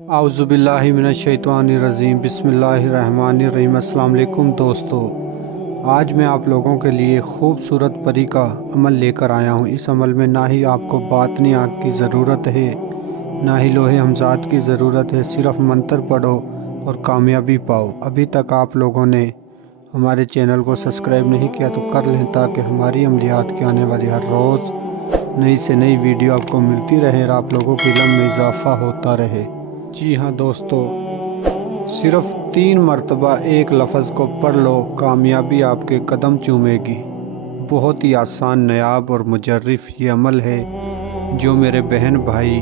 आउज़ुबिल्लाहि मिनश्शैतानिर्रजीम बिस्मिल्लाहिर्रहमानिर्रहीम। अस्सलाम वालेकुम दोस्तों, आज मैं आप लोगों के लिए खूबसूरत परी का अमल लेकर आया हूँ। इस अमल में ना ही आपको बातनी आग की ज़रूरत है, ना ही लोहे हमजाद की ज़रूरत है। सिर्फ मंत्र पढ़ो और कामयाबी पाओ। अभी तक आप लोगों ने हमारे चैनल को सब्सक्राइब नहीं किया तो कर लें, ताकि हमारी अमलियात की आने वाली हर रोज़ नई से नई वीडियो आपको मिलती रहे और आप लोगों के इल्म में इजाफ़ा होता रहे। जी हाँ दोस्तों, सिर्फ 3 मरतबा एक लफ्ज़ को पढ़ लो, कामयाबी आपके कदम चूमेगी। बहुत ही आसान, नायाब और मुजर्रिफ ये अमल है। जो मेरे बहन भाई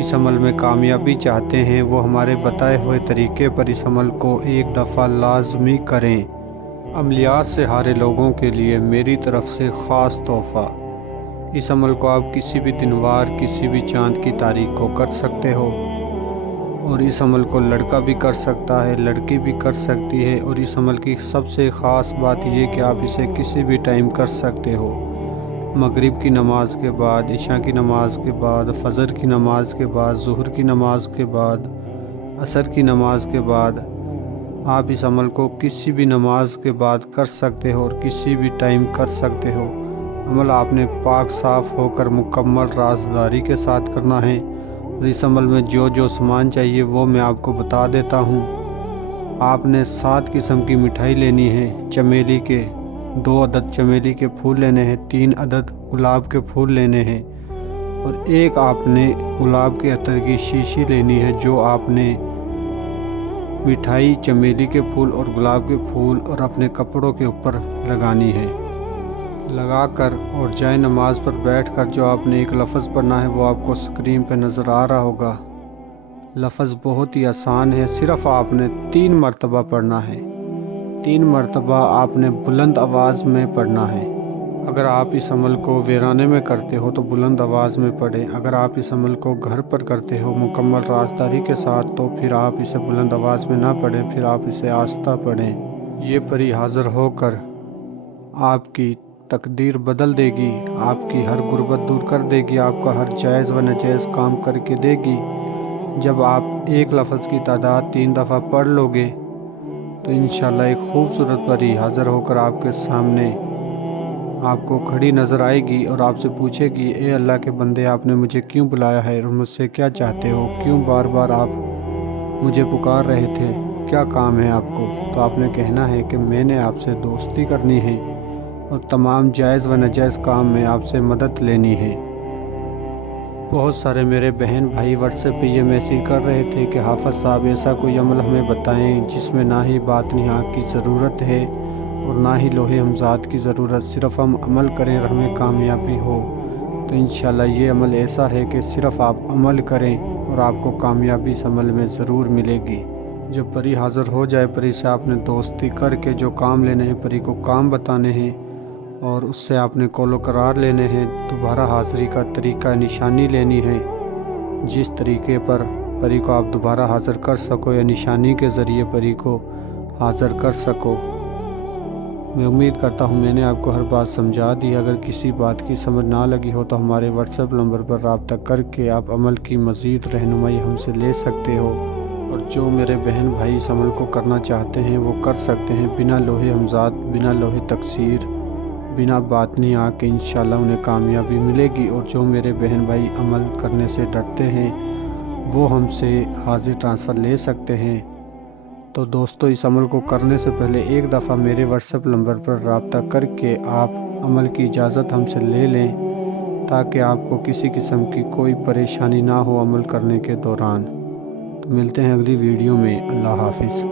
इस अमल में कामयाबी चाहते हैं, वो हमारे बताए हुए तरीके पर इस अमल को एक दफ़ा लाजमी करें। अमलियात से हारे लोगों के लिए मेरी तरफ से ख़ास तोहफ़ा। इस अमल को आप किसी भी दिनवार, किसी भी चाँद की तारीख को कर सकते हो, और इस अमल को लड़का भी कर सकता है, लड़की भी कर सकती है। और इस अमल की सबसे ख़ास बात ये कि आप इसे किसी भी टाइम कर सकते हो। मगरिब की नमाज़ के बाद, इशा की नमाज़ के बाद, फ़जर की नमाज़ के बाद, ज़ुहर की नमाज़ के बाद, असर की नमाज़ के बाद आप इस अमल को किसी भी नमाज के बाद कर सकते हो और किसी भी टाइम कर सकते हो। अमल आपने पाक साफ़ होकर मुकम्मल राज़दारी के साथ करना है। और इस अमल में जो जो सामान चाहिए वो मैं आपको बता देता हूँ। आपने 7 किस्म की मिठाई लेनी है। चमेली के 2 अदद चमेली के फूल लेने हैं, 3 अदद गुलाब के फूल लेने हैं, और एक आपने गुलाब के अतर की शीशी लेनी है, जो आपने मिठाई, चमेली के फूल और गुलाब के फूल और अपने कपड़ों के ऊपर लगानी है। लगाकर और जाए नमाज पर बैठकर जो आपने एक लफ्ज़ पढ़ना है वो आपको स्क्रीन पर नज़र आ रहा होगा। लफ्ज़ बहुत ही आसान है, सिर्फ़ आपने 3 मरतबा पढ़ना है। 3 मरतबा आपने बुलंद आवाज़ में पढ़ना है। अगर आप इस अमल को वीराने में करते हो तो बुलंद आवाज़ में पढ़ें। अगर आप इस अमल को घर पर करते हो मुकम्मल राज़दारी के साथ, तो फिर आप इसे बुलंद आवाज़ में ना पढ़ें, फिर आप इसे आहिस्ता पढ़ें। ये परी हाज़िर होकर आपकी तकदीर बदल देगी, आपकी हर गुर्बत दूर कर देगी, आपका हर जायज़ व नाजायज़ काम करके देगी। जब आप एक लफ्ज़ की तादाद 3 दफ़ा पढ़ लोगे तो इंशाअल्लाह एक खूबसूरत परी हाज़िर होकर आपके सामने आपको खड़ी नज़र आएगी और आपसे पूछेगी, ए अल्लाह के बंदे, आपने मुझे क्यों बुलाया है और मुझसे क्या चाहते हो? क्यों बार बार आप मुझे पुकार रहे थे? क्या काम है आपको? तो आपने कहना है कि मैंने आपसे दोस्ती करनी है और तमाम जायज़ व नाजायज़ काम में आपसे मदद लेनी है। बहुत सारे मेरे बहन भाई व्हाट्सएप पे ये मैसेज कर रहे थे कि हाफ़िज़ साहब, ऐसा कोई अमल हमें बताएं जिसमें ना ही बातनी आग की ज़रूरत है और ना ही लोहे हमजाद की ज़रूरत, सिर्फ़ हम अमल करें और हमें कामयाबी हो। तो इंशाअल्लाह ये अमल ऐसा है कि सिर्फ़ आप अमल करें और आपको कामयाबी इस अमल में ज़रूर मिलेगी। जब परी हाज़िर हो जाए, परी से आपने दोस्ती करके जो काम लेने हैं, परी को काम बताने हैं और उससे आपने कौलो करार लेने हैं। दोबारा हाज़िरी का तरीका, निशानी लेनी है, जिस तरीके पर परी को आप दोबारा हाज़िर कर सको या निशानी के ज़रिए परी को हाज़िर कर सको। मैं उम्मीद करता हूँ मैंने आपको हर बात समझा दी। अगर किसी बात की समझ ना लगी हो तो हमारे व्हाट्सएप नंबर पर रब्ता करके आप अमल की मज़ीद रहनुमाई हमसे ले सकते हो। और जो मेरे बहन भाई इस अमल को करना चाहते हैं वो कर सकते हैं, बिना लोहे हमजाद, बिना लोहे तकसीर, बिना बातनी आग के इंशाअल्लाह उन्हें कामयाबी मिलेगी। और जो मेरे बहन भाई अमल करने से डरते हैं वो हमसे हाजिर ट्रांसफ़र ले सकते हैं। तो दोस्तों, इस अमल को करने से पहले एक दफ़ा मेरे व्हाट्सएप नंबर पर रब्ता करके आप अमल की इजाज़त हमसे ले लें, ताकि आपको किसी किस्म की कोई परेशानी ना हो अमल करने के दौरान। तो मिलते हैं अगली वीडियो में। अल्लाह हाफ़िज़।